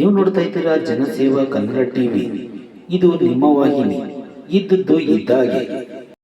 ನೀವು ನೋಡ್ತಾ ಇದ್ದೀರಾ ಜನಸೇವಾ ಕನ್ನಡ ಟಿವಿ. ಇದು ನಿಮ್ಮ ವಾಹಿನಿ. ಇದ್ದದ್ದು ಇದ್ದಾಗೆ.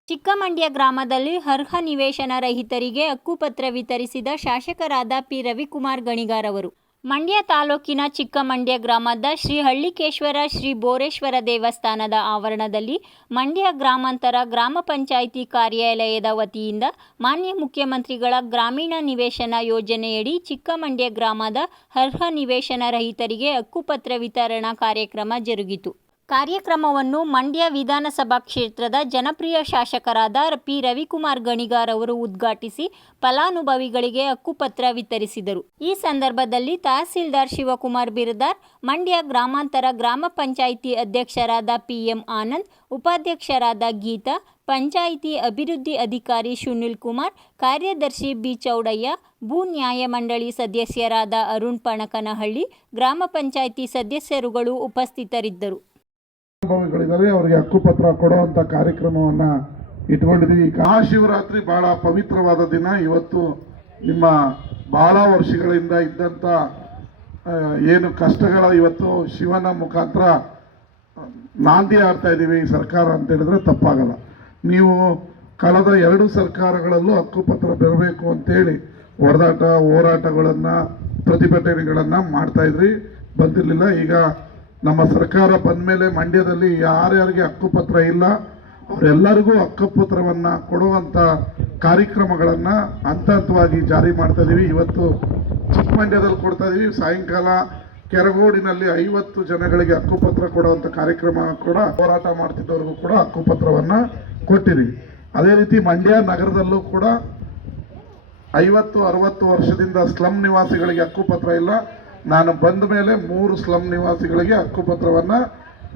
ಚಿಕ್ಕಮಂಡ್ಯ ಗ್ರಾಮದಲ್ಲಿ ಅರ್ಹ ನಿವೇಶನ ರಹಿತರಿಗೆ ಹಕ್ಕುಪತ್ರ ವಿತರಿಸಿದ ಶಾಸಕರಾದ ಪಿ ರವಿಕುಮಾರ್ ಗಣಿಗಾರ್ ಅವರು ಮಂಡ್ಯ ತಾಲೂಕಿನ ಚಿಕ್ಕಮಂಡ್ಯ ಗ್ರಾಮದ ಶ್ರೀ ಹಳ್ಳಿಕೇಶ್ವರ ಶ್ರೀ ಬೋರೇಶ್ವರ ದೇವಸ್ಥಾನದ ಆವರಣದಲ್ಲಿ ಮಂಡ್ಯ ಗ್ರಾಮಾಂತರ ಗ್ರಾಮ ಪಂಚಾಯಿತಿ ಕಾರ್ಯಾಲಯದ ವತಿಯಿಂದ ಮಾನ್ಯ ಮುಖ್ಯಮಂತ್ರಿಗಳ ಗ್ರಾಮೀಣ ನಿವೇಶನ ಯೋಜನೆಯಡಿ ಚಿಕ್ಕಮಂಡ್ಯ ಗ್ರಾಮದ ಅರ್ಹ ನಿವೇಶನ ರಹಿತರಿಗೆ ಹಕ್ಕುಪತ್ರ ವಿತರಣಾ ಕಾರ್ಯಕ್ರಮ ಜರುಗಿತು. ಕಾರ್ಯಕ್ರಮವನ್ನು ಮಂಡ್ಯ ವಿಧಾನಸಭಾ ಕ್ಷೇತ್ರದ ಜನಪ್ರಿಯ ಶಾಸಕರಾದ ಪಿ ರವಿಕುಮಾರ್ ಗಣಿಗಾರ್ ಅವರು ಉದ್ಘಾಟಿಸಿ ಫಲಾನುಭವಿಗಳಿಗೆ ಹಕ್ಕುಪತ್ರ ವಿತರಿಸಿದರು. ಈ ಸಂದರ್ಭದಲ್ಲಿ ತಹಸೀಲ್ದಾರ್ ಶಿವಕುಮಾರ್ ಬಿರದಾರ್, ಮಂಡ್ಯ ಗ್ರಾಮಾಂತರ ಗ್ರಾಮ ಪಂಚಾಯಿತಿ ಅಧ್ಯಕ್ಷರಾದ ಪಿಎಂ ಆನಂದ್, ಉಪಾಧ್ಯಕ್ಷರಾದ ಗೀತಾ, ಪಂಚಾಯಿತಿ ಅಭಿವೃದ್ಧಿ ಅಧಿಕಾರಿ ಸುನಿಲ್ ಕುಮಾರ್, ಕಾರ್ಯದರ್ಶಿ ಬಿ ಚೌಡಯ್ಯ, ಭೂ ನ್ಯಾಯಮಂಡಳಿ ಸದಸ್ಯರಾದ ಅರುಣ್ ಪಣಕನಹಳ್ಳಿ, ಗ್ರಾಮ ಪಂಚಾಯಿತಿ ಸದಸ್ಯರುಗಳು ಉಪಸ್ಥಿತರಿದ್ದರು. ಅನುಭವಿಗಳಿದ್ದಾರೆ ಅವರಿಗೆ ಹಕ್ಕುಪತ್ರ ಕೊಡುವಂಥ ಕಾರ್ಯಕ್ರಮವನ್ನು ಇಟ್ಕೊಂಡಿದ್ದೀವಿ ಮಹಾಶಿವರಾತ್ರಿ ಬಹಳ ಪವಿತ್ರವಾದ ದಿನ. ಇವತ್ತು ನಿಮ್ಮ ಬಹಳ ವರ್ಷಗಳಿಂದ ಇದ್ದಂಥ ಏನು ಕಷ್ಟಗಳ ಇವತ್ತು ಶಿವನ ಮುಖಾಂತರ ನಾಂದಿ ಆಡ್ತಾ ಇದ್ದೀವಿ ಈ ಸರ್ಕಾರ ಅಂತ ಹೇಳಿದ್ರೆ ತಪ್ಪಾಗಲ್ಲ. ನೀವು ಕಳೆದ ಎರಡು ಸರ್ಕಾರಗಳಲ್ಲೂ ಹಕ್ಕುಪತ್ರ ಬರಬೇಕು ಅಂತೇಳಿ ಹೊಡೆದಾಟ ಹೋರಾಟಗಳನ್ನು, ಪ್ರತಿಭಟನೆಗಳನ್ನು ಮಾಡ್ತಾಯಿದ್ರಿ ಬಂದಿರಲಿಲ್ಲ. ಈಗ ನಮ್ಮ ಸರ್ಕಾರ ಬಂದ ಮೇಲೆ ಮಂಡ್ಯದಲ್ಲಿ ಯಾರ್ಯಾರಿಗೆ ಹಕ್ಕುಪತ್ರ ಇಲ್ಲ, ಅವರೆಲ್ಲರಿಗೂ ಹಕ್ಕುಪತ್ರವನ್ನು ಕೊಡುವಂಥ ಕಾರ್ಯಕ್ರಮಗಳನ್ನು ಹಂತ ಹಂತವಾಗಿ ಜಾರಿ ಮಾಡ್ತಾ ಇದ್ದೀವಿ ಇವತ್ತು ಚಿಕ್ಕಮಂಡ್ಯದಲ್ಲಿ ಕೊಡ್ತಾ ಇದ್ದೀವಿ ಸಾಯಂಕಾಲ ಕೆರಗೋಡಿನಲ್ಲಿ ಐವತ್ತು ಜನಗಳಿಗೆ ಹಕ್ಕುಪತ್ರ ಕೊಡುವಂಥ ಕಾರ್ಯಕ್ರಮ ಕೂಡ ಹೋರಾಟ ಮಾಡ್ತಿದ್ದವ್ರಿಗೂ ಕೂಡ ಹಕ್ಕುಪತ್ರವನ್ನು ಕೊಟ್ಟಿರಿ ಅದೇ ರೀತಿ ಮಂಡ್ಯ ನಗರದಲ್ಲೂ ಕೂಡ ಐವತ್ತು, ಅರವತ್ತು ವರ್ಷದಿಂದ ಸ್ಲಮ್ ನಿವಾಸಿಗಳಿಗೆ ಹಕ್ಕುಪತ್ರ ಇಲ್ಲ. ನಾನು ಬಂದ ಮೇಲೆ ಮೂರು ಸ್ಲಮ್ ನಿವಾಸಿಗಳಿಗೆ ಹಕ್ಕುಪತ್ರವನ್ನು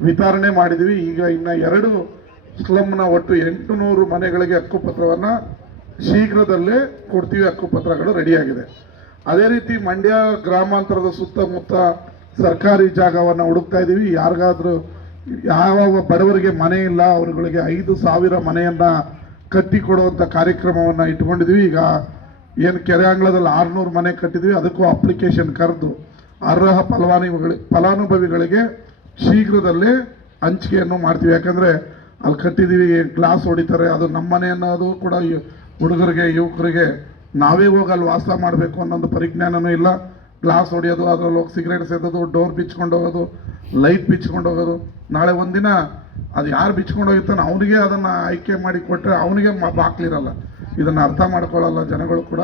ವಿತರಣೆ ಮಾಡಿದ್ವಿ. ಈಗ ಇನ್ನು ಎರಡು ಸ್ಲಮ್ನ ಒಟ್ಟು ಎಂಟು ನೂರು ಮನೆಗಳಿಗೆ ಹಕ್ಕುಪತ್ರವನ್ನು ಶೀಘ್ರದಲ್ಲೇ ಕೊಡ್ತೀವಿ. ಹಕ್ಕುಪತ್ರಗಳು ರೆಡಿಯಾಗಿದೆ. ಅದೇ ರೀತಿ ಮಂಡ್ಯ ಗ್ರಾಮಾಂತರದ ಸುತ್ತಮುತ್ತ ಸರ್ಕಾರಿ ಜಾಗವನ್ನು ಹುಡುಕ್ತಾ ಇದ್ದೀವಿ ಯಾರಿಗಾದ್ರೂ ಯಾವ ಬಡವರಿಗೆ ಮನೆ ಇಲ್ಲ, ಅವರುಗಳಿಗೆ ಐದು ಸಾವಿರ ಮನೆಯನ್ನು ಕಟ್ಟಿಕೊಡುವಂಥ ಕಾರ್ಯಕ್ರಮವನ್ನು ಇಟ್ಕೊಂಡಿದ್ವಿ. ಈಗ ಏನು ಕೆರೆ ಅಂಗಳದಲ್ಲಿ ಆರುನೂರು ಮನೆ ಕಟ್ಟಿದ್ವಿ. ಅದಕ್ಕೂ ಅಪ್ಲಿಕೇಶನ್ ಕರೆದು ಅರ್ಹ ಫಲಾನುಭವಿಗಳ ಫಲಾನುಭವಿಗಳಿಗೆ ಶೀಘ್ರದಲ್ಲೇ ಹಂಚಿಕೆಯನ್ನು ಮಾಡ್ತೀವಿ. ಯಾಕಂದರೆ ಅಲ್ಲಿ ಕಟ್ಟಿದ್ದೀವಿ, ಗ್ಲಾಸ್ ಹೊಡಿತಾರೆ. ಅದು ನಮ್ಮನೆ ಅನ್ನೋದು ಕೂಡ ಹುಡುಗರಿಗೆ, ಯುವಕರಿಗೆ ನಾವೇ ಹೋಗಿ ಅಲ್ಲಿ ವಾಸ ಮಾಡಬೇಕು ಅನ್ನೋದು ಪರಿಜ್ಞಾನವೂ ಇಲ್ಲ. ಗ್ಲಾಸ್ ಹೊಡೆಯೋದು, ಅದರಲ್ಲಿ ಹೋಗಿ ಸಿಗರೇಟ್ ಸೇದೋದು, ಡೋರ್ ಬಿಚ್ಕೊಂಡು ಹೋಗೋದು, ಲೈಟ್ ಬಿಚ್ಕೊಂಡು ಹೋಗೋದು. ನಾಳೆ ಒಂದಿನ ಅದು ಯಾರು ಬಿಚ್ಕೊಂಡು ಹೋಗಿರ್ತಾನೆ ಅವನಿಗೆ ಅದನ್ನು ಆಯ್ಕೆ ಮಾಡಿ ಕೊಟ್ಟರೆ ಅವನಿಗೆ ಬಾಕ್ಲಿರಲ್ಲ. ಇದನ್ನು ಅರ್ಥ ಮಾಡ್ಕೊಳ್ಳಲ್ಲ ಜನಗಳು ಕೂಡ.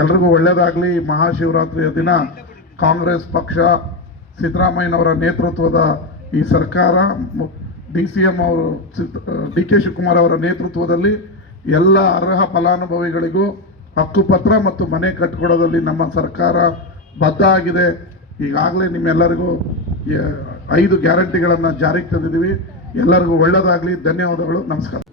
ಎಲ್ರಿಗೂ ಒಳ್ಳೆಯದಾಗಲಿ ಮಹಾಶಿವರಾತ್ರಿಯ ದಿನ ಕಾಂಗ್ರೆಸ್ ಪಕ್ಷ ಸಿದ್ದರಾಮಯ್ಯನವರ ನೇತೃತ್ವದ ಈ ಸರ್ಕಾರ ಡಿ ಸಿ ಎಂ ಅವರು ಡಿ ಕೆ ಶಿವಕುಮಾರ್ ಅವರ ನೇತೃತ್ವದಲ್ಲಿ ಎಲ್ಲ ಅರ್ಹ ಫಲಾನುಭವಿಗಳಿಗೂ ಹಕ್ಕುಪತ್ರ ಮತ್ತು ಮನೆ ಕಟ್ಟಿಕೊಡೋದಲ್ಲಿ ನಮ್ಮ ಸರ್ಕಾರ ಬದ್ಧ ಆಗಿದೆ. ಈಗಾಗಲೇ ನಿಮ್ಮೆಲ್ಲರಿಗೂ ಐದು ಗ್ಯಾರಂಟಿಗಳನ್ನು ಜಾರಿಗೆ ತಂದಿದ್ದೀವಿ. ಎಲ್ಲರಿಗೂ ಒಳ್ಳೆಯದಾಗಲಿ ಧನ್ಯವಾದಗಳು. ನಮಸ್ಕಾರ.